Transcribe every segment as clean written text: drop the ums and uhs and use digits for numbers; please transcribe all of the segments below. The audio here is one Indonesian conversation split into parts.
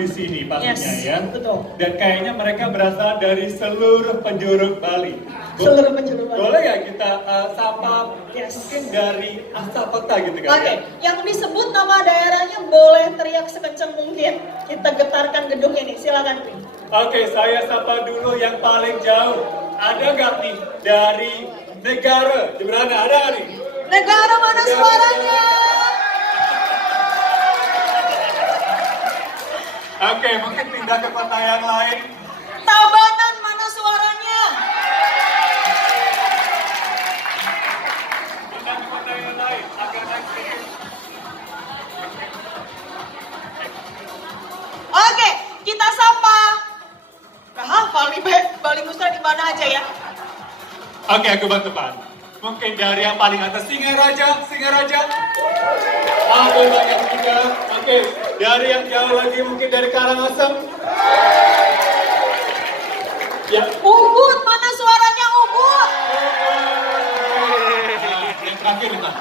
di sini pastinya ya. Betul. Dan kayaknya mereka berasal dari seluruh penjuru Bali. Seluruh penjuru Bali. Boleh ya kita sapa mungkin dari asal kota gitu kan? Oke, yang disebut nama daerahnya boleh teriak sekencang mungkin. Kita getarkan gedung ini, silakan. Oke, saya sapa dulu yang paling jauh. Ada nggak nih dari negara? Di mana ada nggak nih? Negara mana suaranya? Oke, mungkin pindah ke kota yang lain. Tabanan mana suaranya? Pindah ke kota yang lain. Agak naik sedikit. Oke, kita sapa. Nah, hafal nih Bali Musra di mana aja ya? Oke, aku bantu Pak. Mungkin dari yang paling atas Singaraja. Ada banyak juga. Oke, dari yang jauh lagi mungkin dari Karangasem. Ya. Ubud, mana suaranya Ubud? Yang terakhir Pak.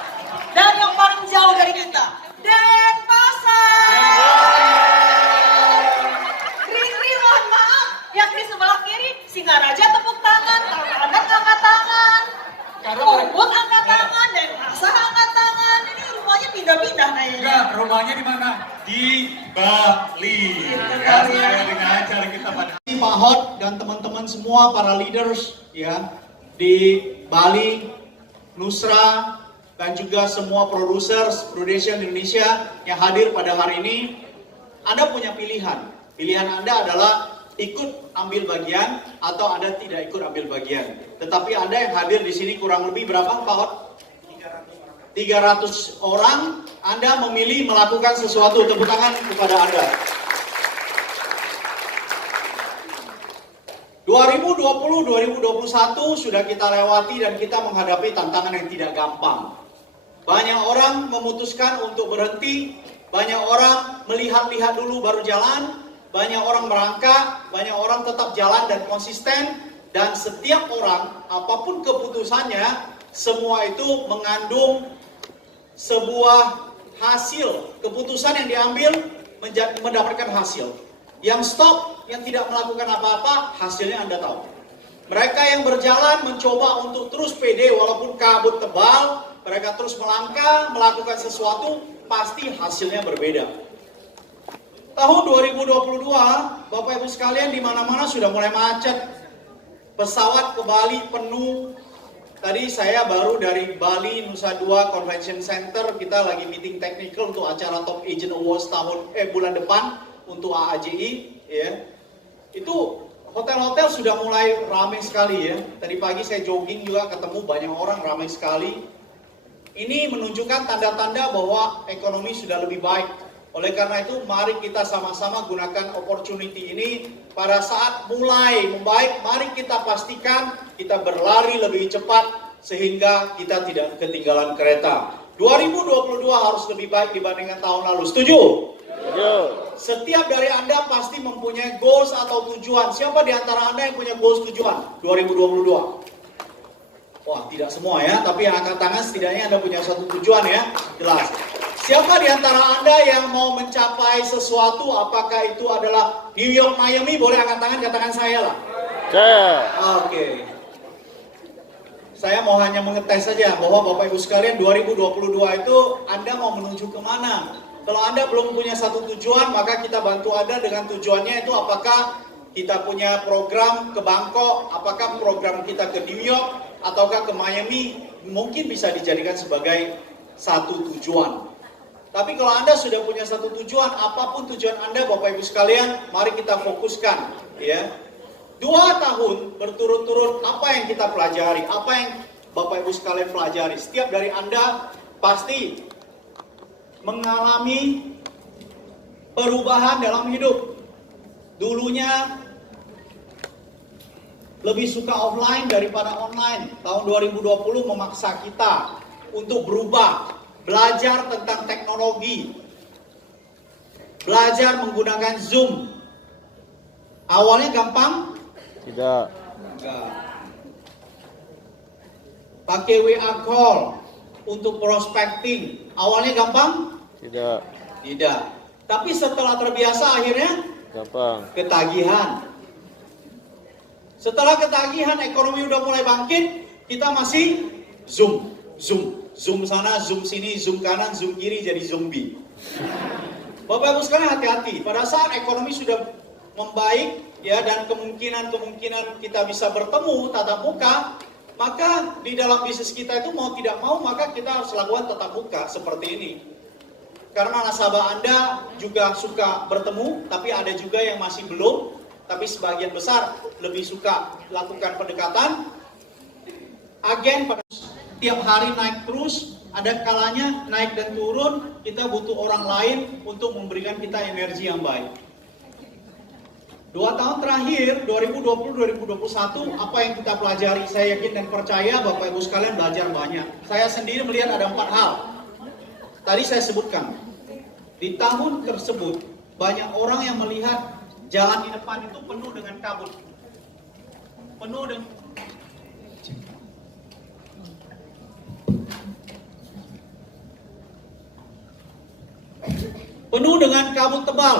Dan yang paling jauh dari kita, Denpasar. Ring, mohon maaf, yang di sebelah kiri Singaraja tepuk tangan, Tabanan angkat tangan, Ubud angkat tangan, Denpasar angkat tangan. Ini rumahnya pindah-pindah kayaknya. Enggak, rumahnya di mana? Di Bali. Ya, sesuai dengan acara kita pada Pak Hot dan teman-teman semua para leaders ya di Bali, Nusra dan juga semua producers Indonesia yang hadir pada hari ini. Anda punya pilihan. Pilihan Anda adalah ikut ambil bagian atau Anda tidak ikut ambil bagian. Tetapi Anda yang hadir di sini kurang lebih berapa Pak Hot? 300 orang. Anda memilih melakukan sesuatu. Tepuk tangan kepada Anda. 2020-2021 sudah kita lewati dan kita menghadapi tantangan yang tidak gampang. Banyak orang memutuskan untuk berhenti, banyak orang melihat-lihat dulu baru jalan, banyak orang merangkak, banyak orang tetap jalan dan konsisten, dan setiap orang, apapun keputusannya, semua itu mengandung sebuah hasil. Keputusan yang diambil mendapatkan hasil. Yang stop, yang tidak melakukan apa-apa, hasilnya Anda tahu. Mereka yang berjalan mencoba untuk terus pede walaupun kabut tebal, mereka terus melangkah, melakukan sesuatu, pasti hasilnya berbeda. Tahun 2022, Bapak Ibu sekalian, di mana-mana sudah mulai macet. Pesawat ke Bali penuh. Tadi saya baru dari Bali Nusa Dua Convention Center, kita lagi meeting technical untuk acara Top Agent Awards bulan depan untuk AAJI, ya. Itu hotel-hotel sudah mulai ramai sekali ya. Tadi pagi saya jogging juga ketemu banyak orang, ramai sekali. Ini menunjukkan tanda-tanda bahwa ekonomi sudah lebih baik. Oleh karena itu, mari kita sama-sama gunakan opportunity ini. Pada saat mulai membaik, mari kita pastikan kita berlari lebih cepat sehingga kita tidak ketinggalan kereta. 2022 harus lebih baik dibandingkan tahun lalu. Setuju? Setuju. Setiap dari Anda pasti mempunyai goals atau tujuan. Siapa di antara Anda yang punya goals tujuan 2022? Wah, tidak semua ya, tapi yang angkat tangan setidaknya Anda punya suatu tujuan ya, jelas. Siapa di antara Anda yang mau mencapai sesuatu, apakah itu adalah New York, Miami, boleh angkat tangan, katakan saya lah. Oke. Saya mau hanya mengetes saja bahwa Bapak Ibu sekalian 2022 itu Anda mau menuju kemana? Kalau Anda belum punya satu tujuan, maka kita bantu Anda dengan tujuannya itu apakah kita punya program ke Bangkok, apakah program kita ke New York, ataukah ke Miami, mungkin bisa dijadikan sebagai satu tujuan. Tapi kalau Anda sudah punya satu tujuan, apapun tujuan Anda Bapak Ibu sekalian, mari kita fokuskan. Ya. 2 tahun berturut-turut apa yang kita pelajari, apa yang Bapak Ibu sekalian pelajari. Setiap dari Anda pasti mengalami perubahan dalam hidup. Dulunya lebih suka offline daripada online. Tahun 2020 memaksa kita untuk berubah, belajar tentang teknologi, belajar menggunakan Zoom. Awalnya gampang? Tidak. Enggak. Pakai WA call untuk prospecting. Awalnya gampang? Tidak. Tidak. Tapi setelah terbiasa akhirnya Gampang. ketagihan. Setelah ketagihan ekonomi udah mulai bangkit, kita masih zoom sana, zoom sini, zoom kanan, zoom kiri jadi zombie. Bapak Ibu sekalian hati-hati. Pada saat ekonomi sudah membaik ya dan kemungkinan kita bisa bertemu tatap muka, maka di dalam bisnis kita itu mau tidak mau maka kita harus lakukan tatap muka seperti ini. Karena nasabah Anda juga suka bertemu, tapi ada juga yang masih belum. Tapi sebagian besar lebih suka lakukan pendekatan. Agen pada tiap hari naik terus, ada kalanya naik dan turun, kita butuh orang lain untuk memberikan kita energi yang baik. 2 tahun terakhir, 2020-2021, apa yang kita pelajari, saya yakin dan percaya Bapak Ibu sekalian belajar banyak. Saya sendiri melihat ada 4 hal. Tadi saya sebutkan, di tahun tersebut, banyak orang yang melihat jalan di depan itu penuh dengan kabut. Penuh dengan kabut tebal.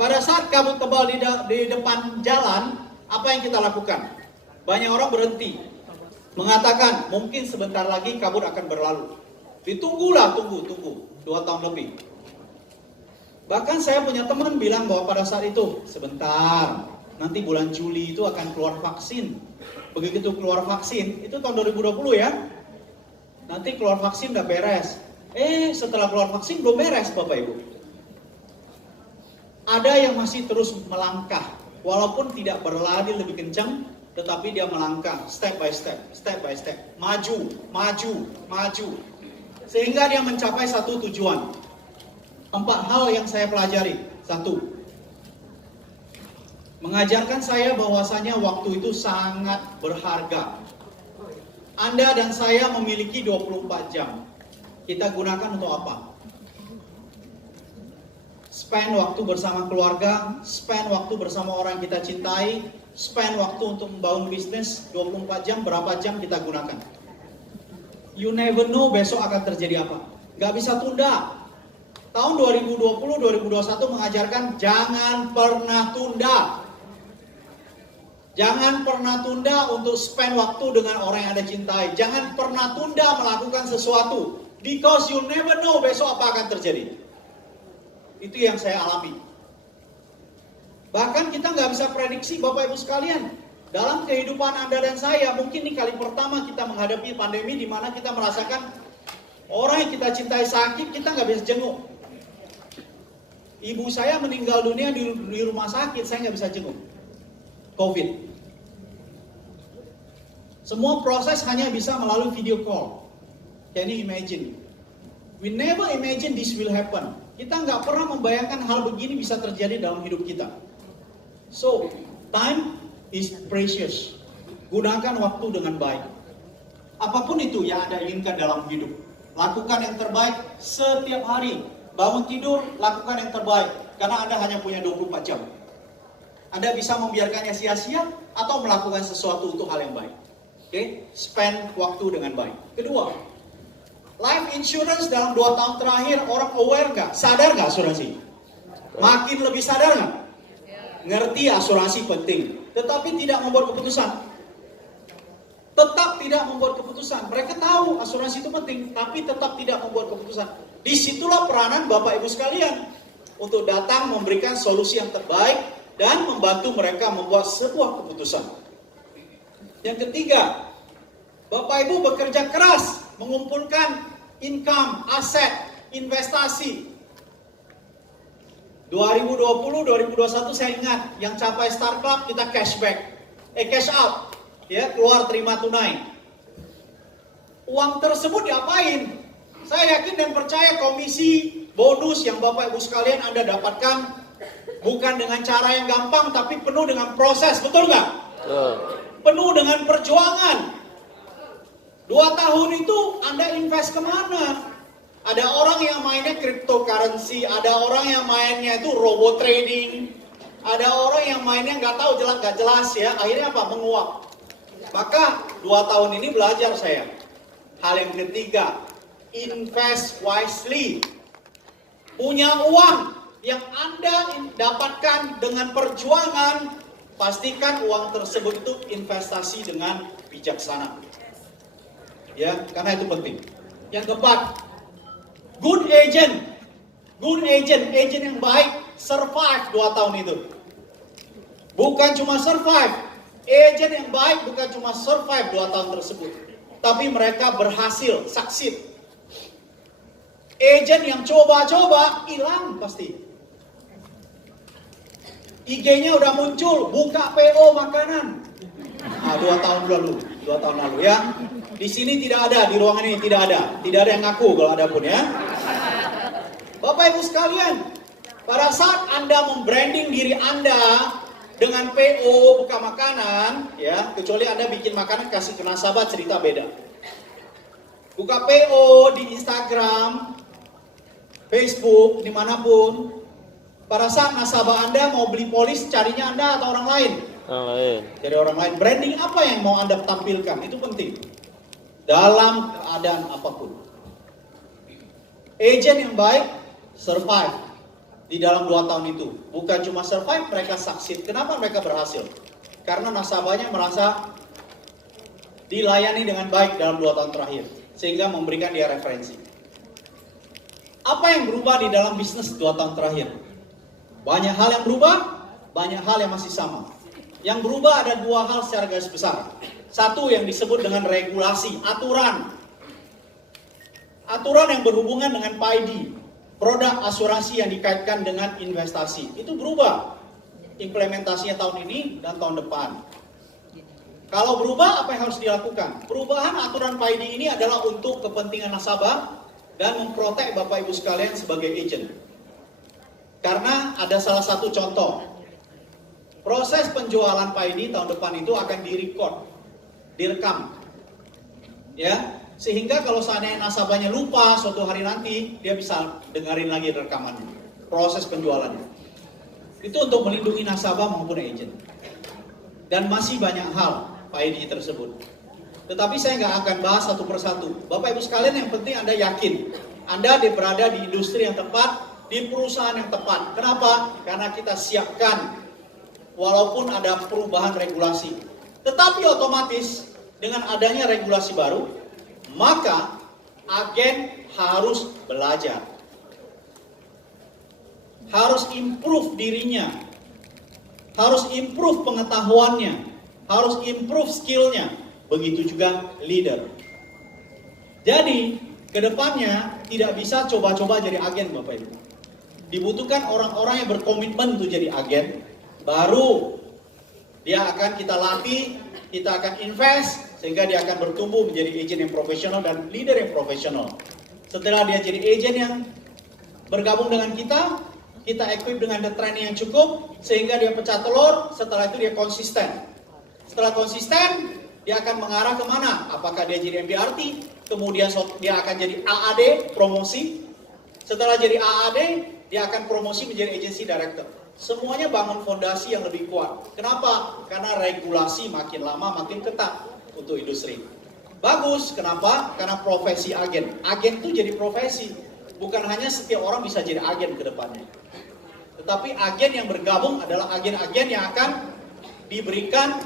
Pada saat kabut tebal di depan jalan, apa yang kita lakukan? Banyak orang berhenti, mengatakan mungkin sebentar lagi kabut akan berlalu. Ditunggulah, tunggu 2 tahun lebih. Bahkan saya punya teman bilang bahwa pada saat itu, sebentar, nanti bulan Juli itu akan keluar vaksin. Begitu keluar vaksin, itu tahun 2020 ya, nanti keluar vaksin udah beres. Setelah keluar vaksin belum beres Bapak Ibu. Ada yang masih terus melangkah, walaupun tidak berlari lebih kencang, tetapi dia melangkah, step by step, maju. Sehingga dia mencapai satu tujuan. 4 hal yang saya pelajari. 1. Mengajarkan saya bahwasanya waktu itu sangat berharga. Anda dan saya memiliki 24 jam. Kita gunakan untuk apa? Spend waktu bersama keluarga, spend waktu bersama orang yang kita cintai, spend waktu untuk membangun bisnis. 24 jam, berapa jam kita gunakan? You never know besok akan terjadi apa. Gak bisa tunda. Tahun 2020-2021 mengajarkan jangan pernah tunda. Jangan pernah tunda untuk spend waktu dengan orang yang Anda cintai. Jangan pernah tunda melakukan sesuatu. Because you never know besok apa akan terjadi. Itu yang saya alami. Bahkan kita nggak bisa prediksi Bapak Ibu sekalian. Dalam kehidupan Anda dan saya, mungkin ini kali pertama kita menghadapi pandemi di mana kita merasakan orang yang kita cintai sakit, kita nggak bisa jenguk. Ibu saya meninggal dunia di rumah sakit, saya nggak bisa jenguk. COVID. Semua proses hanya bisa melalui video call. Can you imagine? We never imagine this will happen. Kita nggak pernah membayangkan hal begini bisa terjadi dalam hidup kita. So, time is precious. Gunakan waktu dengan baik. Apapun itu yang Anda inginkan dalam hidup, lakukan yang terbaik setiap hari. Bangun tidur, lakukan yang terbaik. Karena Anda hanya punya 24 jam. Anda bisa membiarkannya sia-sia atau melakukan sesuatu untuk hal yang baik. Oke? Spend waktu dengan baik. Kedua, life insurance dalam 2 tahun terakhir, orang aware nggak? Sadar nggak asuransi? Makin lebih sadar nggak? Ngerti asuransi penting. Tetapi tidak membuat keputusan. Tetap tidak membuat keputusan. Mereka tahu asuransi itu penting, tapi tetap tidak membuat keputusan. Disitulah peranan Bapak Ibu sekalian untuk datang memberikan solusi yang terbaik dan membantu mereka membuat sebuah keputusan. Yang ketiga, Bapak Ibu bekerja keras mengumpulkan income, aset, investasi. 2020-2021 saya ingat yang capai Star Club kita cash out, ya, keluar terima tunai. Uang tersebut diapain? Saya yakin dan percaya komisi bonus yang Bapak Ibu sekalian Anda dapatkan bukan dengan cara yang gampang, tapi penuh dengan proses, betul nggak? Penuh dengan perjuangan. 2 tahun itu Anda invest kemana? Ada orang yang mainnya cryptocurrency, ada orang yang mainnya itu robot trading, ada orang yang mainnya nggak tahu nggak jelas ya, akhirnya apa? Menguap. Maka 2 tahun ini belajar saya. Hal yang ketiga, invest wisely. punya uang yang Anda dapatkan dengan perjuangan, pastikan uang tersebut itu investasi dengan bijaksana. Ya, karena itu penting. Yang keempat, good agent. Good agent, agent yang baik survive 2 tahun itu. Bukan cuma survive, agent yang baik bukan cuma survive 2 tahun tersebut, tapi mereka berhasil, succeed. Agent yang coba-coba, hilang pasti. IG-nya udah muncul, buka PO makanan. 2 tahun lalu ya. Di sini tidak ada, di ruangan ini tidak ada yang ngaku kalau ada pun ya. Bapak Ibu sekalian, pada saat Anda membranding diri Anda dengan PO buka makanan, ya, kecuali Anda bikin makanan kasih ke nasabah cerita beda. Buka PO di Instagram, Facebook, dimanapun. Pada saat nasabah Anda mau beli polis, carinya Anda atau orang lain? Orang lain. Dari orang lain. Branding apa yang mau Anda tampilkan? Itu penting. Dalam keadaan apapun. Agent yang baik survive di dalam 2 tahun itu. Bukan cuma survive, mereka succeed. Kenapa mereka berhasil? Karena nasabahnya merasa dilayani dengan baik dalam 2 tahun terakhir. Sehingga memberikan dia referensi. Apa yang berubah di dalam bisnis 2 tahun terakhir? Banyak hal yang berubah, banyak hal yang masih sama. Yang berubah ada 2 hal secara garis besar. Satu yang disebut dengan regulasi, aturan. Aturan yang berhubungan dengan PAID, produk asuransi yang dikaitkan dengan investasi. Itu berubah. Implementasinya tahun ini dan tahun depan. Kalau berubah, apa yang harus dilakukan? Perubahan aturan PAID ini adalah untuk kepentingan nasabah dan memprotek Bapak Ibu sekalian sebagai agent. Karena ada salah satu contoh. Proses penjualan PAID tahun depan itu akan direkam. Ya, sehingga kalau seandainya nasabahnya lupa suatu hari nanti, dia bisa dengerin lagi rekamannya. Proses penjualannya. Itu untuk melindungi nasabah maupun agent. Dan masih banyak hal PAID tersebut. Tetapi saya nggak akan bahas satu persatu. Bapak Ibu sekalian, yang penting Anda yakin Anda berada di industri yang tepat, di perusahaan yang tepat. Kenapa? Karena kita siapkan walaupun ada perubahan regulasi. Tetapi otomatis dengan adanya regulasi baru, maka agen harus belajar. Harus improve dirinya. Harus improve pengetahuannya. Harus improve skillnya. Begitu juga leader. Jadi, kedepannya tidak bisa coba-coba jadi agen Bapak Ibu. Dibutuhkan orang-orang yang berkomitmen untuk jadi agen. Baru dia akan kita latih, kita akan invest, sehingga dia akan bertumbuh menjadi agen yang profesional dan leader yang profesional. Setelah dia jadi agen yang bergabung dengan kita equip dengan the training yang cukup, sehingga dia pecah telur, setelah itu dia konsisten. Setelah konsisten, dia akan mengarah kemana? Apakah dia jadi MDRT, kemudian dia akan jadi AAD, promosi. Setelah jadi AAD, dia akan promosi menjadi agency director. Semuanya bangun fondasi yang lebih kuat. Kenapa? Karena regulasi makin lama makin ketat untuk industri. Bagus, kenapa? Karena profesi agen. Agen itu jadi profesi. Bukan hanya setiap orang bisa jadi agen ke depannya. Tetapi agen yang bergabung adalah agen-agen yang akan diberikan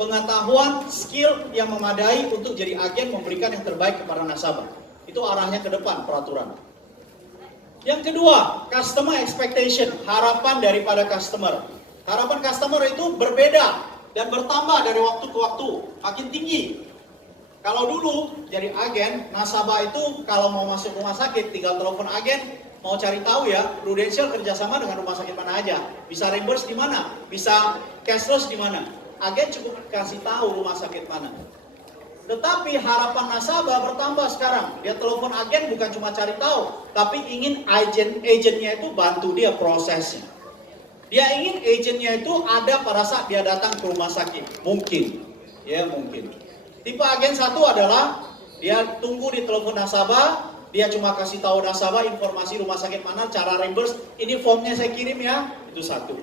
pengetahuan, skill yang memadai untuk jadi agen memberikan yang terbaik kepada nasabah. Itu arahnya ke depan peraturan. Yang kedua, customer expectation, harapan daripada customer. Harapan customer itu berbeda dan bertambah dari waktu ke waktu, makin tinggi. Kalau dulu jadi agen, nasabah itu kalau mau masuk rumah sakit tinggal telepon agen, mau cari tahu ya, Prudential kerjasama dengan rumah sakit mana aja, bisa reimburse di mana, bisa cashless di mana. Agen cukup kasih tahu rumah sakit mana. Tetapi harapan nasabah bertambah sekarang. Dia telepon agen bukan cuma cari tahu, tapi ingin agennya itu bantu dia prosesnya. Dia ingin agennya itu ada pada saat dia datang ke rumah sakit. Mungkin, ya mungkin. Tipe agen satu adalah dia tunggu di telepon nasabah, dia cuma kasih tahu nasabah informasi rumah sakit mana, cara reimburse. Ini formnya saya kirim ya, itu satu.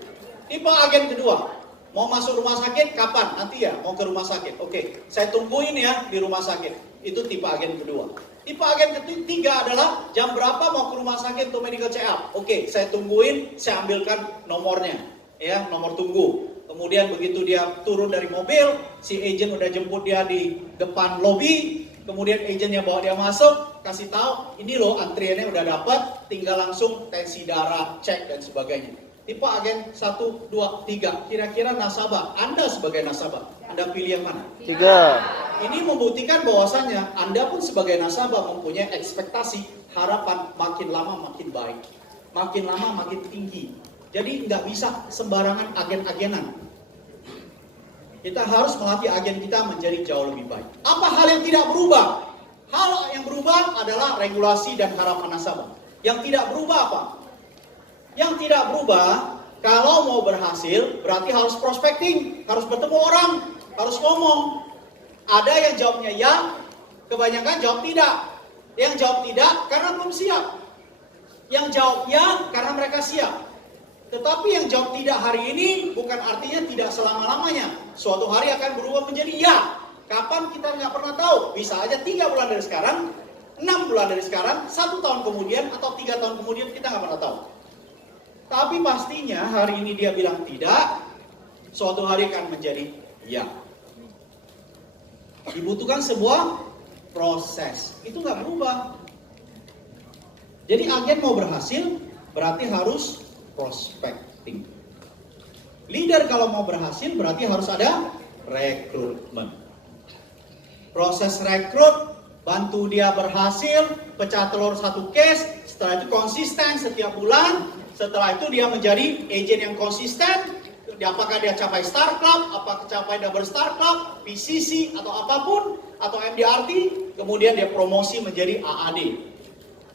Tipe agen kedua. Mau masuk rumah sakit, kapan? Nanti ya, mau ke rumah sakit. Oke, saya tungguin ya di rumah sakit. Itu tipe agen kedua. Tipe agen ketiga adalah jam berapa mau ke rumah sakit untuk medical check up. Oke, saya tungguin, saya ambilkan nomornya, ya, nomor tunggu. Kemudian begitu dia turun dari mobil, si agent udah jemput dia di depan lobby. Kemudian agentnya bawa dia masuk, kasih tahu, ini loh antriannya udah dapat, tinggal langsung tensi darah, cek dan sebagainya. Tipe agen 1, 2, 3. Kira-kira nasabah, Anda sebagai nasabah, Anda pilih yang mana? 3. Ini membuktikan bahwasannya Anda pun sebagai nasabah mempunyai ekspektasi harapan makin lama makin baik, makin lama makin tinggi. Jadi nggak bisa sembarangan agen-agenan. Kita harus melatih agen kita menjadi jauh lebih baik. Apa hal yang tidak berubah? Hal yang berubah adalah regulasi dan harapan nasabah. Yang tidak berubah apa? Yang tidak berubah, kalau mau berhasil berarti harus prospecting, harus bertemu orang, harus ngomong. Ada yang jawabnya ya, kebanyakan jawab tidak. Yang jawab tidak karena belum siap. Yang jawab ya karena mereka siap. Tetapi yang jawab tidak hari ini bukan artinya tidak selama-lamanya. Suatu hari akan berubah menjadi ya. Kapan kita nggak pernah tahu. Bisa aja 3 bulan dari sekarang, 6 bulan dari sekarang, 1 tahun kemudian, atau 3 tahun kemudian, kita nggak pernah tahu. Tapi pastinya hari ini dia bilang tidak, suatu hari akan menjadi ya. Dibutuhkan sebuah proses. Itu nggak berubah. Jadi agen mau berhasil, berarti harus prospecting. Leader kalau mau berhasil, berarti harus ada rekrutmen. Proses rekrut, bantu dia berhasil, pecah telur 1 case, setelah itu konsisten setiap bulan, setelah itu dia menjadi agent yang konsisten, apakah dia capai Star Club, apakah capai Double Star Club, PCC, atau apapun, atau MDRT, kemudian dia promosi menjadi AAD.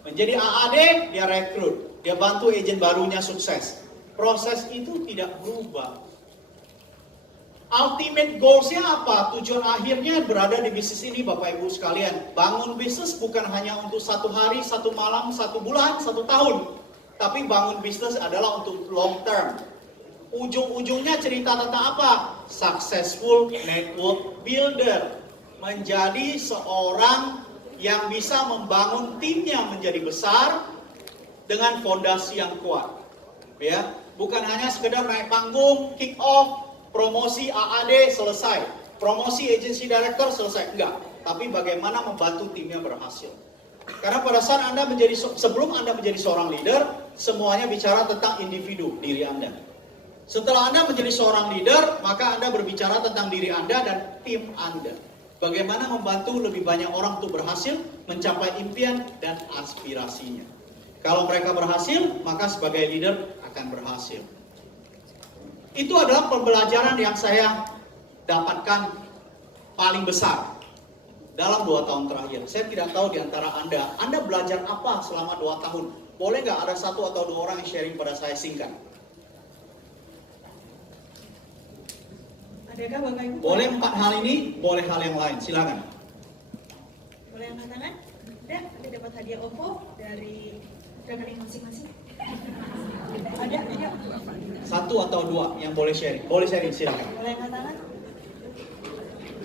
Menjadi AAD, dia rekrut, dia bantu agent barunya sukses. Proses itu tidak berubah. Ultimate goals-nya apa? Tujuan akhirnya berada di bisnis ini, Bapak Ibu sekalian. Bangun bisnis bukan hanya untuk 1 hari, 1 malam, 1 bulan, 1 tahun. Tapi bangun bisnis adalah untuk long term. Ujung-ujungnya cerita tentang apa? Successful network builder. Menjadi seorang yang bisa membangun timnya menjadi besar dengan fondasi yang kuat. Ya, bukan hanya sekedar naik panggung, kick off, promosi AAD selesai, promosi agency director selesai, enggak. Tapi bagaimana membantu timnya berhasil. Karena pada saat sebelum Anda menjadi seorang leader, semuanya bicara tentang individu, diri Anda. Setelah Anda menjadi seorang leader, maka Anda berbicara tentang diri Anda dan tim Anda. Bagaimana membantu lebih banyak orang untuk berhasil mencapai impian dan aspirasinya. Kalau mereka berhasil, maka sebagai leader akan berhasil. Itu adalah pembelajaran yang saya dapatkan paling besar dalam 2 tahun terakhir. Saya tidak tahu di antara Anda belajar apa selama 2 tahun? Boleh nggak ada 1 atau 2 orang yang sharing pada saya singkat? Adakah Bapak Ibu? Boleh 4 hal ini, boleh hal yang lain, silakan. Boleh angkat tangan? Ada, ada dapat hadiah OVO dari rekening masing-masing. Ada, ya. 1 atau 2 yang boleh sharing. Boleh sharing, silakan. Boleh angkat tangan?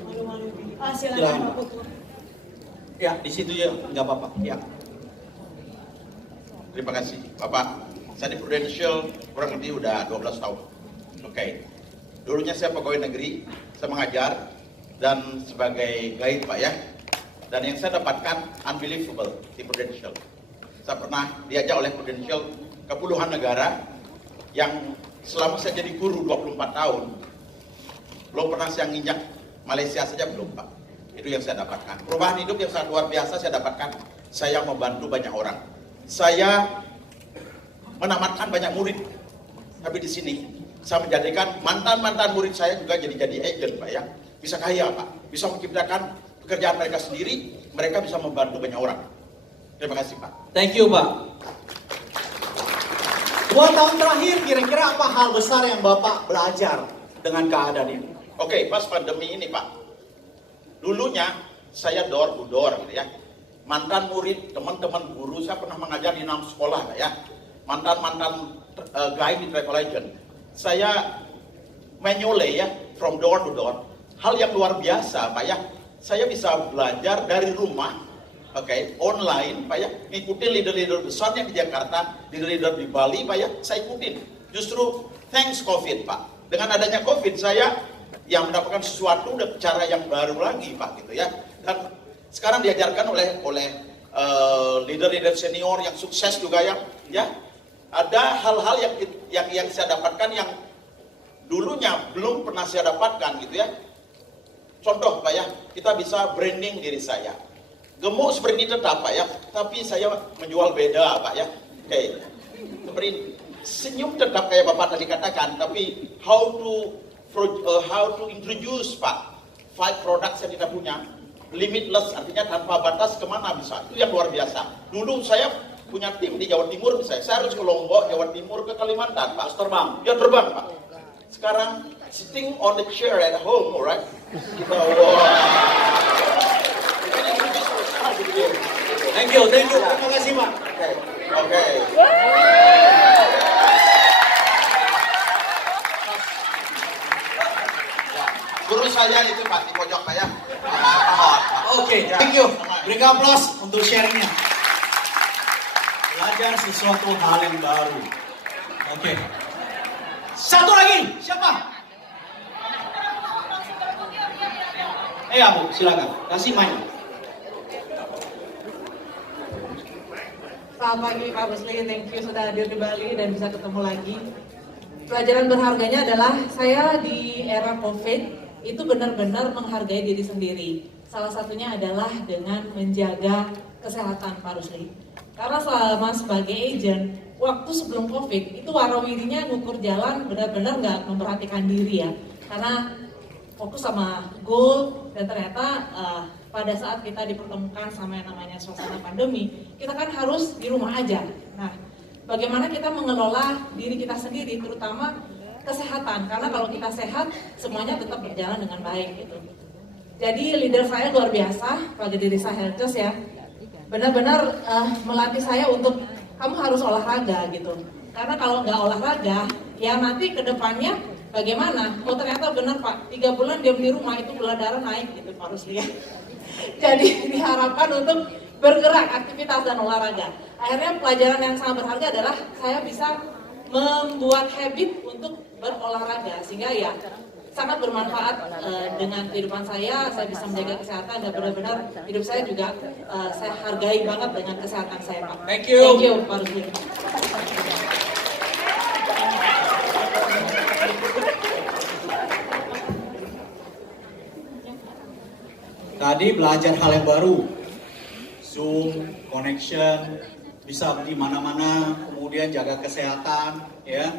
Malu-malu. Silakan Silakan. Pak Putu. Ya, di situ ya, nggak apa-apa. Ya. Terima kasih, Bapak. Saya di Prudential kurang lebih udah 12 tahun. Oke. Dulunya saya pegawai negeri, saya mengajar, dan sebagai guide, Pak ya. Dan yang saya dapatkan unbelievable di Prudential. Saya pernah diajak oleh Prudential ke puluhan negara yang selama saya jadi guru 24 tahun, belum pernah saya nginjak Malaysia saja belum, Pak. Itu yang saya dapatkan. Perubahan hidup yang sangat luar biasa saya dapatkan. Saya membantu banyak orang. Saya menamatkan banyak murid. Tapi di sini saya menjadikan mantan-mantan murid saya juga jadi agent, Pak ya. Bisa kaya, Pak. Bisa menciptakan pekerjaan mereka sendiri, mereka bisa membantu banyak orang. Terima kasih, Pak. Thank you, Pak. 2 tahun terakhir, kira-kira apa hal besar yang Bapak belajar dengan keadaan ini? Oke, pas pandemi ini, Pak. Dulunya saya door to door gitu ya. Mantan murid, teman-teman guru, saya pernah mengajar di 6 sekolah, Pak ya. Mantan-mantan guide di travel agent. Saya manually ya, from door to door. Hal yang luar biasa, Pak ya. Saya bisa belajar dari rumah Oke, online Pak ya, ngikutin leader-leader besarnya di Jakarta, leader-leader di Bali Pak ya, saya ikutin. Justru thanks COVID Pak. Dengan adanya COVID saya yang mendapatkan sesuatu dengan cara yang baru lagi Pak gitu ya. Dan sekarang diajarkan oleh leader-leader senior yang sukses juga ya. Ada hal-hal yang saya dapatkan yang dulunya belum pernah saya dapatkan gitu ya. Contoh Pak ya, kita bisa branding diri saya. Gemuk seperti ini tetap Pak ya, tapi saya menjual beda Pak ya. Oke, seperti ini. Senyum tetap kayak Bapak tadi katakan, tapi how to introduce Pak 5 products yang kita punya, limitless artinya tanpa batas kemana bisa, itu yang luar biasa. Dulu saya punya tim di Jawa Timur misalnya, saya harus ke Lombok, Jawa Timur, ke Kalimantan Pak, harus terbang, ya terbang Pak. Sekarang sitting on the chair at home, alright? Kita Thank you. Terima kasih Pak. Oke. Guru saya itu Pak di pojok Pak ya. Oke, thank you. Berikan aplaus untuk sharingnya. Belajar sesuatu hal yang baru. Oke. Satu lagi, siapa? Bu, silakan. Kasih mic. Selamat pagi Pak Rusli, thank you sudah hadir di Bali dan bisa ketemu lagi. Pelajaran berharganya adalah saya di era COVID itu benar-benar menghargai diri sendiri. Salah satunya adalah dengan menjaga kesehatan Pak Rusli. Karena selama sebagai agent, waktu sebelum COVID itu warawirinya ngukur jalan benar-benar nggak memperhatikan diri ya. Karena fokus sama goal dan ternyata pada saat kita dipertemukan sama yang namanya suasana pandemi, kita kan harus di rumah aja. Nah, bagaimana kita mengelola diri kita sendiri, terutama kesehatan. Karena kalau kita sehat, semuanya tetap berjalan dengan baik gitu. Jadi leader saya luar biasa, Pak Gedirisa Helcos ya. Benar-benar melatih saya untuk kamu harus olahraga gitu. Karena kalau nggak olahraga, ya nanti ke depannya bagaimana? Oh ternyata benar Pak, 3 bulan diam di rumah itu gula darah naik gitu Pak Rusli ya. Jadi diharapkan untuk bergerak, aktivitas dan olahraga. Akhirnya pelajaran yang sangat berharga adalah saya bisa membuat habit untuk berolahraga sehingga ya sangat bermanfaat dengan kehidupan saya bisa menjaga kesehatan dan benar-benar hidup saya juga saya hargai banget dengan kesehatan saya Pak. Thank you. Thank you Pak Rusli. Tadi belajar hal yang baru, Zoom, connection, bisa di mana-mana, kemudian jaga kesehatan, ya,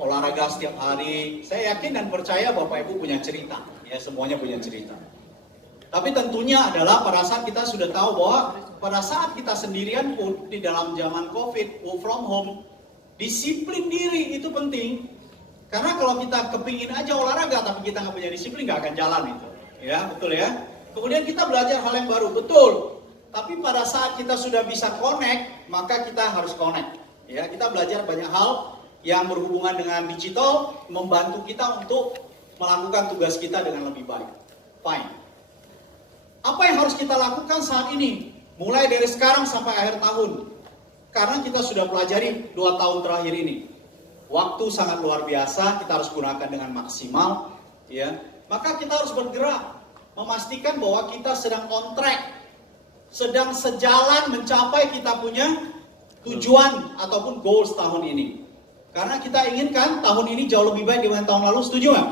olahraga setiap hari. Saya yakin dan percaya Bapak Ibu punya cerita, ya semuanya punya cerita. Tapi tentunya adalah pada saat kita sudah tahu bahwa pada saat kita sendirian pun di dalam zaman COVID, work from home, disiplin diri itu penting. Karena kalau kita kepingin aja olahraga tapi kita nggak punya disiplin nggak akan jalan itu, ya betul ya. Kemudian kita belajar hal yang baru, betul. Tapi pada saat kita sudah bisa connect, maka kita harus connect. Ya, kita belajar banyak hal yang berhubungan dengan digital, membantu kita untuk melakukan tugas kita dengan lebih baik. Fine. Apa yang harus kita lakukan saat ini? Mulai dari sekarang sampai akhir tahun. Karena kita sudah pelajari 2 tahun terakhir ini. Waktu sangat luar biasa, kita harus gunakan dengan maksimal. Ya, maka kita harus bergerak. Memastikan bahwa kita sedang on track, sedang sejalan mencapai kita punya tujuan ataupun goals tahun ini. Karena kita inginkan tahun ini jauh lebih baik dibanding tahun lalu, setuju nggak?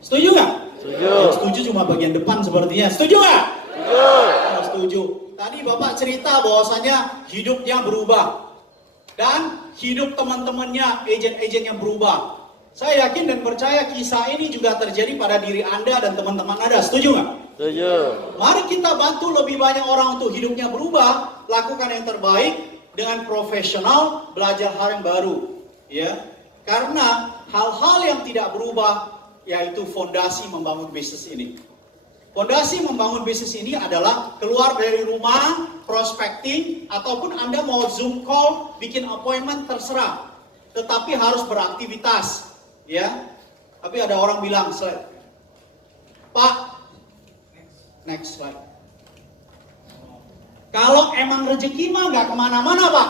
Setuju nggak? Setuju. Setuju cuma bagian depan sepertinya. Setuju nggak? Setuju. Oh, setuju. Tadi Bapak cerita bahwasanya hidupnya berubah dan hidup teman-temannya, agen-agen yang berubah. Saya yakin dan percaya kisah ini juga terjadi pada diri Anda dan teman-teman Anda. Setuju nggak? Setuju. Mari kita bantu lebih banyak orang untuk hidupnya berubah, lakukan yang terbaik dengan profesional, belajar hal yang baru. Ya, karena hal-hal yang tidak berubah yaitu fondasi membangun bisnis ini. Fondasi membangun bisnis ini adalah keluar dari rumah, prospecting, ataupun Anda mau Zoom call, bikin appointment, terserah. Tetapi harus beraktivitas. Ya, tapi ada orang bilang, Pak, next slide. Kalau emang rezeki mah nggak kemana-mana Pak.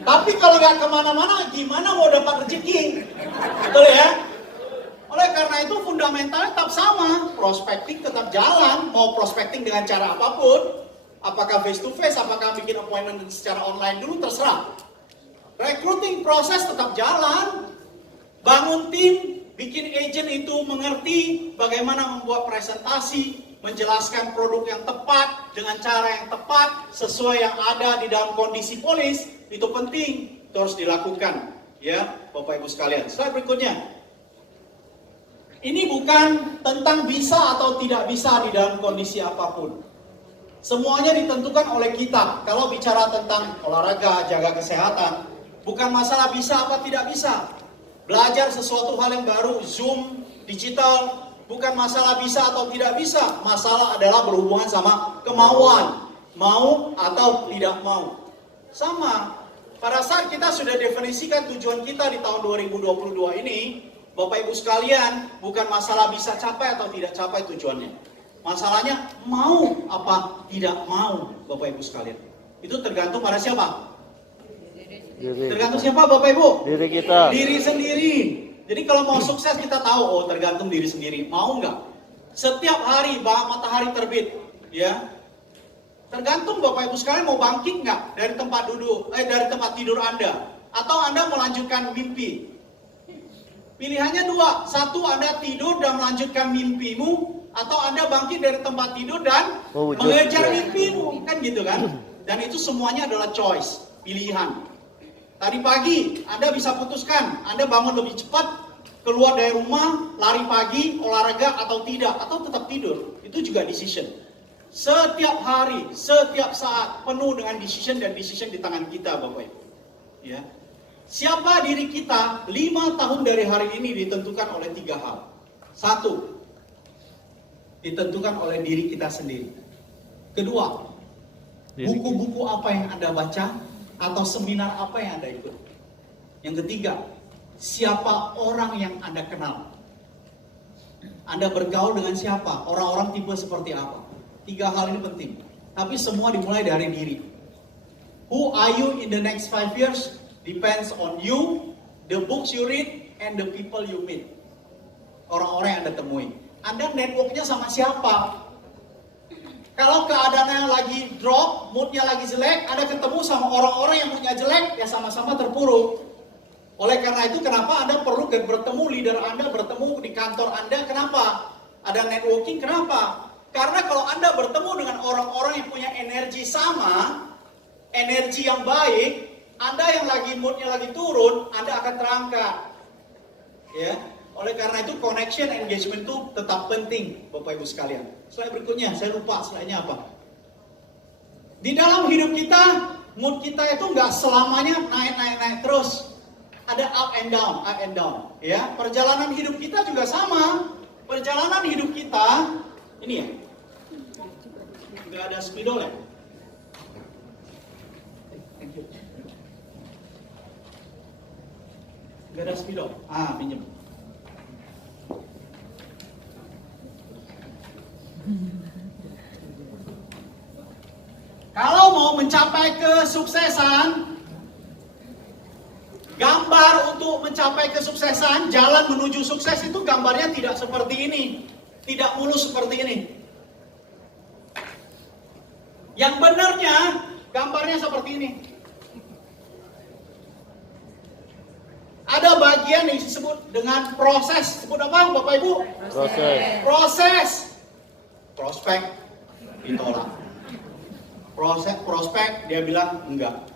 Tapi kalau nggak kemana-mana, gimana mau dapat rezeki? Betul ya? Oleh karena itu fundamentalnya tetap sama, prospecting tetap jalan, mau prospecting dengan cara apapun, apakah face to face, apakah bikin appointment secara online dulu, terserah. Recruiting proses tetap jalan, bangun tim, bikin agent itu mengerti bagaimana membuat presentasi, menjelaskan produk yang tepat, dengan cara yang tepat, sesuai yang ada di dalam kondisi polis, itu penting, itu harus dilakukan. Ya, Bapak Ibu sekalian. Slide berikutnya. Ini bukan tentang bisa atau tidak bisa di dalam kondisi apapun. Semuanya ditentukan oleh kita. Kalau bicara tentang olahraga, jaga kesehatan, bukan masalah bisa apa tidak bisa. Belajar sesuatu hal yang baru, Zoom, digital, bukan masalah bisa atau tidak bisa. Masalah adalah berhubungan sama kemauan. Mau atau tidak mau. Sama, pada saat kita sudah definisikan tujuan kita di tahun 2022 ini, Bapak Ibu sekalian, bukan masalah bisa capai atau tidak capai tujuannya. Masalahnya mau apa tidak mau, Bapak Ibu sekalian. Itu tergantung pada siapa? Tergantung siapa Bapak Ibu? Diri kita. Diri sendiri. Jadi kalau mau sukses kita tahu, oh tergantung diri sendiri. Mau nggak? Setiap hari matahari terbit, ya. Tergantung Bapak Ibu sekalian mau bangkit nggak dari tempat dari tempat tidur Anda, atau Anda melanjutkan mimpi. Pilihannya dua, satu Anda tidur dan melanjutkan mimpimu, atau Anda bangkit dari tempat tidur dan mengejar mimpimu, kan gitu kan? Dan itu semuanya adalah choice, pilihan. Tadi pagi Anda bisa putuskan, Anda bangun lebih cepat, keluar dari rumah, lari pagi, olahraga atau tidak, atau tetap tidur. Itu juga decision. Setiap hari, setiap saat penuh dengan decision dan decision di tangan kita, Bapak Ibu. Ya. Siapa diri kita 5 tahun dari hari ini ditentukan oleh 3 hal. 1, ditentukan oleh diri kita sendiri. Kedua, buku-buku apa yang Anda baca atau seminar apa yang Anda ikut. Yang ketiga, siapa orang yang Anda kenal. Anda bergaul dengan siapa, orang-orang tipe seperti apa. 3 hal ini penting. Tapi semua dimulai dari diri. Who are you in the next 5 years? Depends on you, the books you read, and the people you meet. Orang-orang yang Anda temui. Anda networknya sama siapa? Kalau keadaannya lagi drop, moodnya lagi jelek, Anda ketemu sama orang-orang yang moodnya jelek, ya sama-sama terpuruk. Oleh karena itu, kenapa Anda perlu bertemu leader Anda, bertemu di kantor Anda, kenapa? Ada networking, kenapa? Karena kalau Anda bertemu dengan orang-orang yang punya energi sama, energi yang baik, Anda yang lagi moodnya lagi turun, Anda akan terangkat. Ya, oleh karena itu connection engagement itu tetap penting, Bapak Ibu sekalian. Slide berikutnya, saya lupa slide-nya apa. Di dalam hidup kita, mood kita itu nggak selamanya naik terus. Ada up and down, ya. Perjalanan hidup kita juga sama. Perjalanan hidup kita, ini ya, nggak ada spidol ya. Nggak ada spidol. Pinjem. Kalau mau mencapai kesuksesan, gambar untuk mencapai kesuksesan, jalan menuju sukses itu gambarnya tidak seperti ini. Tidak mulus seperti ini. Yang benarnya, gambarnya seperti ini. Ada bagian yang disebut dengan proses. Sebut apa Bapak Ibu? Proses. Prospek ditolak. Prospek dia bilang enggak.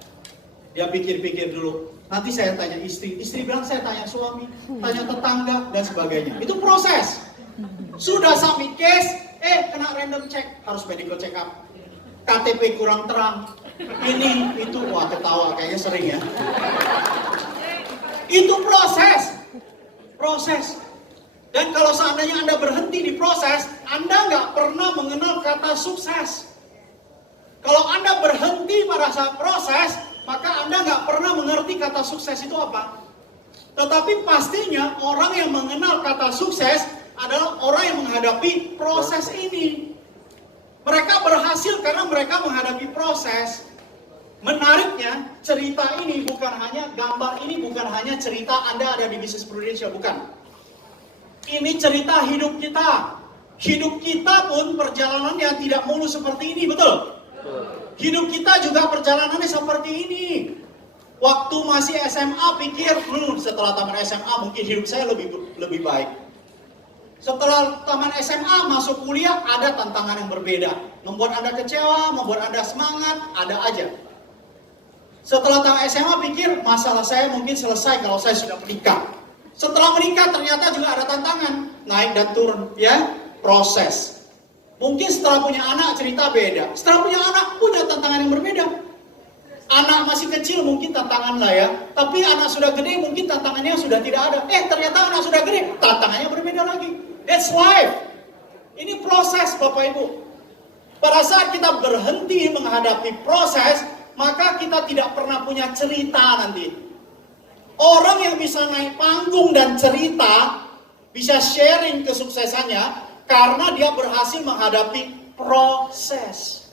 Dia pikir-pikir dulu. Nanti saya tanya istri. Istri bilang saya tanya suami. Tanya tetangga dan sebagainya. Itu proses. Sudah submit case. Kena random check. Harus medical check up. KTP kurang terang. Ini, itu. Wah ketawa kayaknya sering ya. Itu proses. Dan kalau seandainya Anda berhenti di proses, Anda nggak pernah mengenal kata sukses. Kalau Anda berhenti pada saat proses, maka Anda nggak pernah mengerti kata sukses itu apa. Tetapi pastinya orang yang mengenal kata sukses adalah orang yang menghadapi proses ini. Mereka berhasil karena mereka menghadapi proses. Menariknya, cerita ini bukan hanya, gambar ini bukan hanya cerita Anda ada di bisnis prudential, bukan. Ini cerita hidup kita. Hidup kita pun perjalanannya tidak mulus seperti ini, betul? Hidup kita juga perjalanannya seperti ini. Waktu masih SMA pikir, setelah tamat SMA mungkin hidup saya lebih baik. Setelah tamat SMA masuk kuliah ada tantangan yang berbeda. Membuat Anda kecewa, membuat Anda semangat, ada aja. Setelah tamat SMA pikir masalah saya mungkin selesai kalau saya sudah menikah. Setelah menikah ternyata juga ada tantangan, naik dan turun, ya, proses. Mungkin setelah punya anak cerita beda. Setelah punya anak punya tantangan yang berbeda. Anak masih kecil mungkin tantangan lah ya, tapi anak sudah gede mungkin tantangannya sudah tidak ada. Ternyata anak sudah gede, tantangannya berbeda lagi. That's life. Ini proses Bapak Ibu. Pada saat kita berhenti menghadapi proses, maka kita tidak pernah punya cerita nanti. Orang yang bisa naik panggung dan cerita, bisa sharing kesuksesannya, karena dia berhasil menghadapi proses.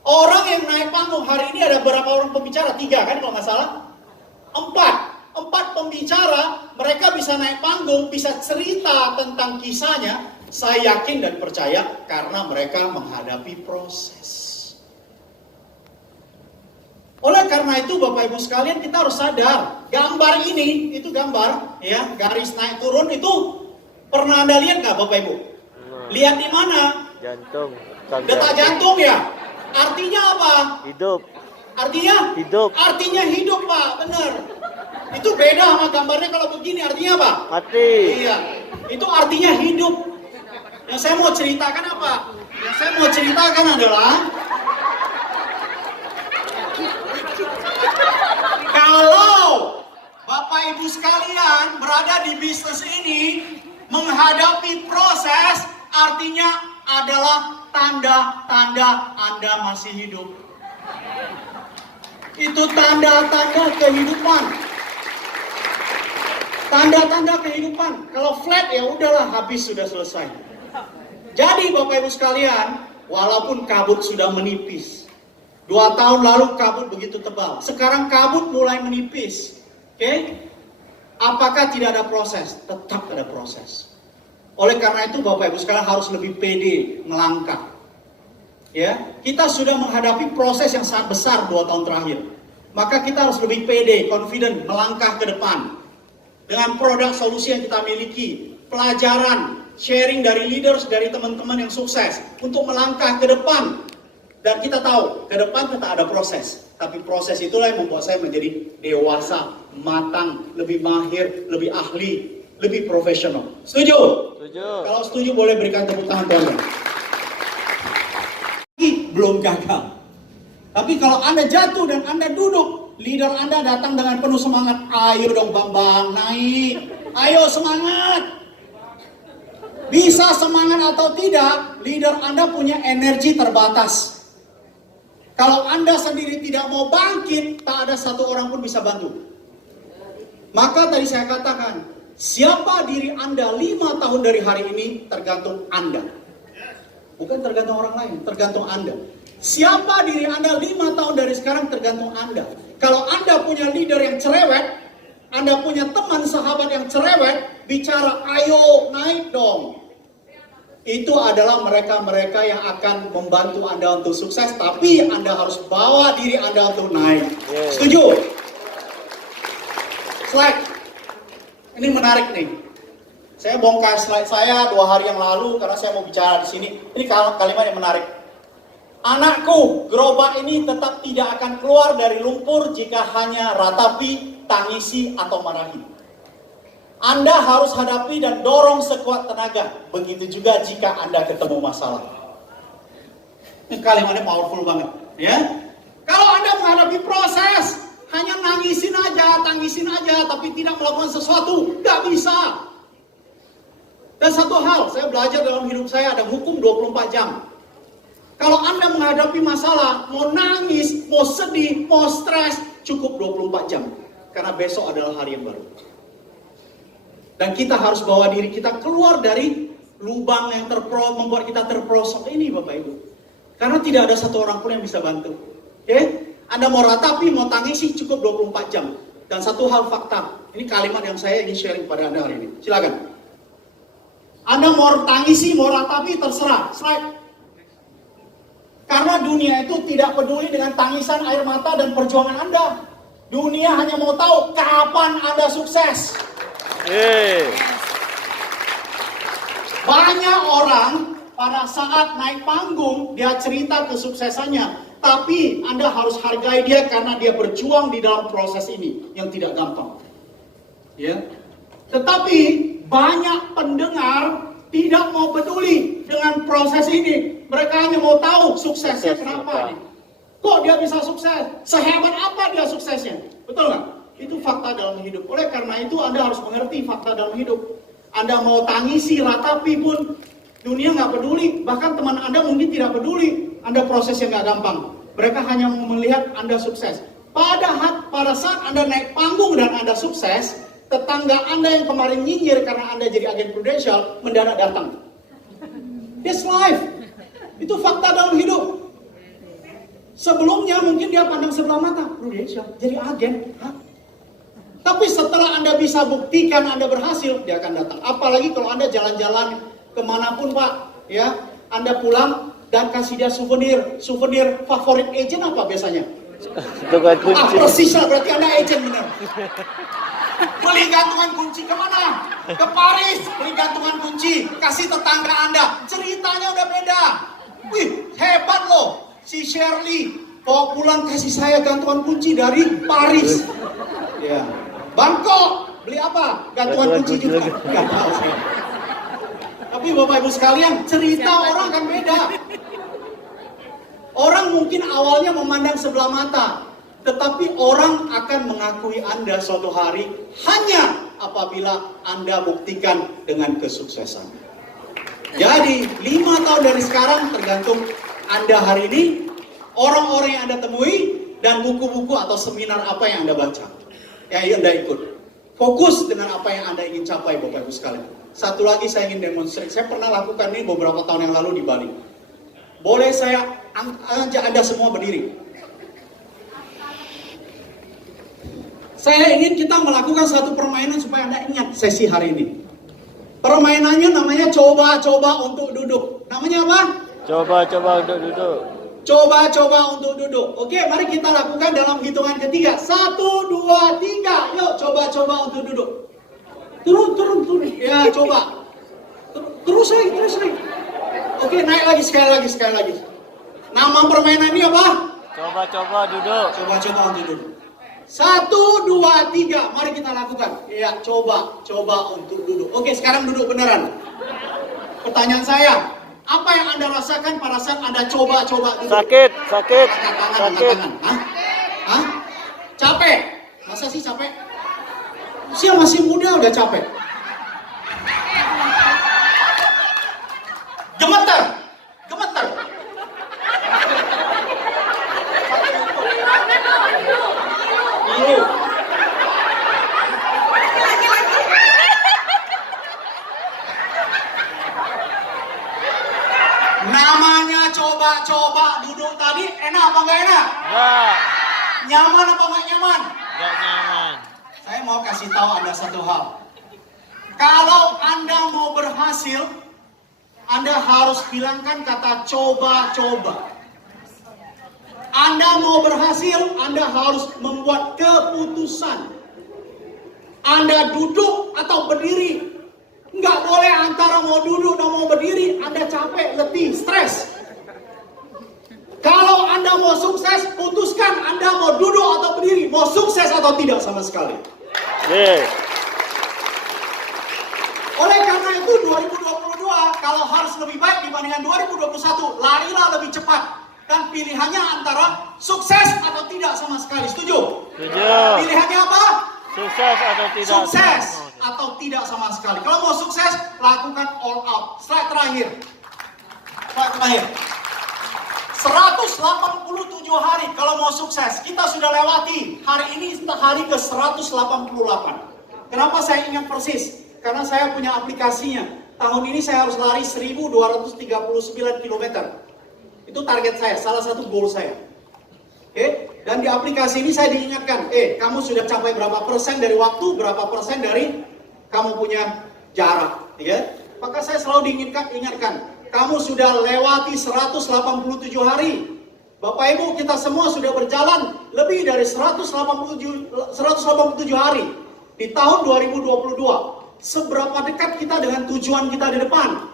Orang yang naik panggung, hari ini ada berapa orang pembicara? 3 kan kalau nggak salah? 4 pembicara, mereka bisa naik panggung, bisa cerita tentang kisahnya. Saya yakin dan percaya karena mereka menghadapi proses. Oleh karena itu Bapak Ibu sekalian, kita harus sadar, gambar ini, itu gambar, ya, garis naik turun itu pernah Anda lihat nggak Bapak Ibu? Lihat di mana? Jantung. Detak jantung ya. Artinya apa? Hidup. Artinya? Hidup. Artinya hidup Pak, benar. Itu beda sama gambarnya kalau begini, artinya apa? Mati. Iya, itu artinya hidup. Yang saya mau ceritakan apa? Yang saya mau ceritakan adalah kalau Bapak Ibu sekalian berada di bisnis ini menghadapi proses, artinya adalah tanda-tanda Anda masih hidup. Itu tanda-tanda kehidupan. Tanda-tanda kehidupan. Kalau flat ya udahlah, habis, sudah selesai. Jadi Bapak Ibu sekalian, walaupun kabut sudah menipis, 2 tahun lalu kabut begitu tebal, sekarang kabut mulai menipis. Oke? Apakah tidak ada proses? Tetap ada proses. Oleh karena itu Bapak Ibu sekalian harus lebih pede melangkah. Ya, kita sudah menghadapi proses yang sangat besar 2 tahun terakhir. Maka kita harus lebih pede, confident melangkah ke depan. Dengan produk solusi yang kita miliki, pelajaran, sharing dari leaders, dari teman-teman yang sukses untuk melangkah ke depan. Dan kita tahu, ke depan tetap ada proses. Tapi proses itulah yang membuat saya menjadi dewasa, matang, lebih mahir, lebih ahli, lebih profesional. Setuju? Setuju. Kalau setuju boleh berikan tepuk tangan teman-teman. Belum gagal. Tapi kalau Anda jatuh dan Anda duduk, leader Anda datang dengan penuh semangat. Ayo dong Bambang, naik. Ayo semangat. Bisa semangat atau tidak, leader Anda punya energi terbatas. Kalau Anda sendiri tidak mau bangkit, tak ada satu orang pun bisa bantu. Maka tadi saya katakan, siapa diri Anda 5 tahun dari hari ini tergantung Anda. Bukan tergantung orang lain, tergantung Anda. Siapa diri Anda 5 tahun dari sekarang tergantung Anda. Kalau Anda punya leader yang cerewet, Anda punya teman sahabat yang cerewet, bicara ayo naik dong. Itu adalah mereka-mereka yang akan membantu Anda untuk sukses, tapi Anda harus bawa diri Anda untuk naik. Setuju? Slide. Ini menarik nih. Saya bongkar slide saya 2 hari yang lalu karena saya mau bicara di sini. Ini kalimat yang menarik. Anakku, gerobak ini tetap tidak akan keluar dari lumpur jika hanya ratapi, tangisi, atau marahi. Anda harus hadapi dan dorong sekuat tenaga. Begitu juga jika Anda ketemu masalah. Ini kalimatnya powerful banget, ya. Kalau Anda menghadapi proses, hanya tangisin aja, tapi tidak melakukan sesuatu, nggak bisa. Dan satu hal, saya belajar dalam hidup saya ada hukum 24 jam. Kalau Anda menghadapi masalah, mau nangis, mau sedih, mau stres, cukup 24 jam. Karena besok adalah hari yang baru. Dan kita harus bawa diri kita keluar dari lubang yang membuat kita terperosok ini Bapak Ibu. Karena tidak ada satu orang pun yang bisa bantu. Oke? Anda mau ratapi, mau tangisi cukup 24 jam. Dan satu hal fakta, ini kalimat yang saya ingin sharing pada Anda hari ini. Silakan. Anda mau tangisi, mau ratapi, terserah. Slide. Karena dunia itu tidak peduli dengan tangisan air mata dan perjuangan Anda. Dunia hanya mau tahu kapan Anda sukses. Banyak orang pada saat naik panggung, dia cerita kesuksesannya. Tapi Anda harus hargai dia karena dia berjuang di dalam proses ini yang tidak gampang. Ya. Tetapi banyak pendengar tidak mau peduli dengan proses ini. Mereka hanya mau tahu suksesnya kenapa nih. Kok dia bisa sukses? Sehebat apa dia suksesnya? Betul nggak? Itu fakta dalam hidup. Oleh karena itu Anda harus mengerti fakta dalam hidup. Anda mau tangisi, ratapi pun dunia nggak peduli. Bahkan teman Anda mungkin tidak peduli. Anda prosesnya nggak gampang. Mereka hanya mau melihat Anda sukses. Pada saat Anda naik panggung dan Anda sukses, tetangga Anda yang kemarin nyinyir karena Anda jadi agen Prudential mendadak datang. That's life. Itu fakta dalam hidup. Sebelumnya mungkin dia pandang sebelah mata, Prudential jadi agen. Hah? Tapi setelah Anda bisa buktikan Anda berhasil, dia akan datang. Apalagi kalau Anda jalan-jalan kemanapun Pak, ya, Anda pulang dan kasih dia souvenir favorit agent apa biasanya? Tukang kunci. Persis lah, berarti Anda agent benar. Beli gantungan kunci kemana? Ke Paris, beli gantungan kunci, kasih tetangga Anda. Ceritanya udah beda. Wih, hebat loh. Si Shirley bawa pulang kasih saya gantungan kunci dari Paris. Ya. Bangkok, beli apa? Gantungan kunci juga. Gak tahu sih. Tapi Bapak Ibu sekalian, cerita orang kan beda. Orang mungkin awalnya memandang sebelah mata, tetapi orang akan mengakui Anda suatu hari hanya apabila Anda buktikan dengan kesuksesan. Jadi 5 tahun dari sekarang tergantung Anda hari ini, orang-orang yang Anda temui, dan buku-buku atau seminar apa yang Anda baca, yang Anda ikut. Fokus dengan apa yang Anda ingin capai Bapak Ibu sekalian. Satu lagi saya ingin demonstrasi, saya pernah lakukan ini beberapa tahun yang lalu di Bali. Boleh saya ajak Anda semua berdiri. Saya ingin kita melakukan satu permainan supaya Anda ingat sesi hari ini. Permainannya namanya coba-coba untuk duduk. Namanya apa? Coba-coba untuk duduk. Coba-coba untuk duduk. Oke, mari kita lakukan dalam hitungan ketiga. 1, 2, 3. Yuk, coba-coba untuk duduk. Turun. Ya, coba. Terus lagi. Oke, naik lagi, sekali lagi. Nama permainan ini apa? Coba-coba duduk. Coba-coba untuk duduk. 1, 2, 3. Mari kita lakukan. Ya, coba untuk duduk. Oke, sekarang duduk beneran. Pertanyaan saya, apa yang Anda rasakan pada saat Anda coba-coba duduk? Sakit. Angkat tangan. Hah? Capek? Masa sih capek? Usia masih muda udah capek. Gemeter. Namanya coba-coba duduk tadi, enak apa enggak enak? Enggak. Nyaman apa enggak nyaman? Enggak nyaman. Saya mau kasih tahu Anda satu hal. Kalau Anda mau berhasil, Anda harus hilangkan kata coba-coba. Anda mau berhasil, Anda harus membuat keputusan. Anda duduk atau berdiri. Nggak boleh antara mau duduk dan mau berdiri. Anda capek, letih, stres. Kalau Anda mau sukses, putuskan Anda mau duduk atau berdiri. Mau sukses atau tidak sama sekali. Oleh karena itu 2022 kalau harus lebih baik dibandingkan 2021, larilah lebih cepat. Dan pilihannya antara sukses atau tidak sama sekali. Setuju? Setuju. Pilihannya apa? Sukses atau tidak? Sukses atau tidak sama sekali. Kalau mau sukses, lakukan all out. Slide terakhir. 187 hari kalau mau sukses. Kita sudah lewati. Hari ini hari ke 188. Kenapa saya ingat persis? Karena saya punya aplikasinya. tahun ini saya harus lari 1239 km. Itu target saya, salah satu goal saya. Oke, dan di aplikasi ini saya diingatkan, kamu sudah capai berapa persen dari waktu, berapa persen dari kamu punya jarak, ya. Maka saya selalu diingatkan, kamu sudah lewati 187 hari. Bapak Ibu, kita semua sudah berjalan lebih dari 187 hari di tahun 2022. Seberapa dekat kita dengan tujuan kita di depan?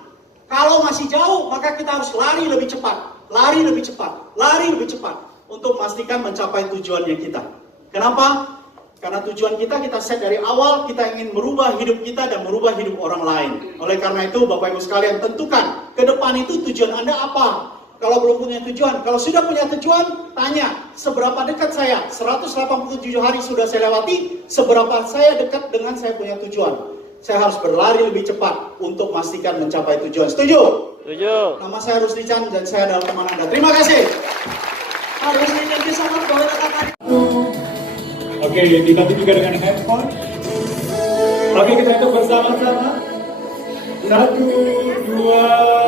Kalau masih jauh, maka kita harus lari lebih cepat, lari lebih cepat, lari lebih cepat untuk memastikan mencapai tujuannya kita. Kenapa? Karena tujuan kita set dari awal, kita ingin merubah hidup kita dan merubah hidup orang lain. Oleh karena itu, Bapak Ibu sekalian, tentukan ke depan itu tujuan Anda apa? Kalau belum punya tujuan, kalau sudah punya tujuan, tanya, seberapa dekat saya? 187 hari sudah saya lewati, seberapa saya dekat dengan saya punya tujuan? Saya harus berlari lebih cepat untuk memastikan mencapai tujuan. Setuju? Setuju. Nama saya Rusdi Chan dan saya adalah teman Anda. Terima kasih. Harus menjadi sangat boleh katakan. Oke, dibantu juga dengan handphone. Oke, kita hitung bersama-sama. 1, 2.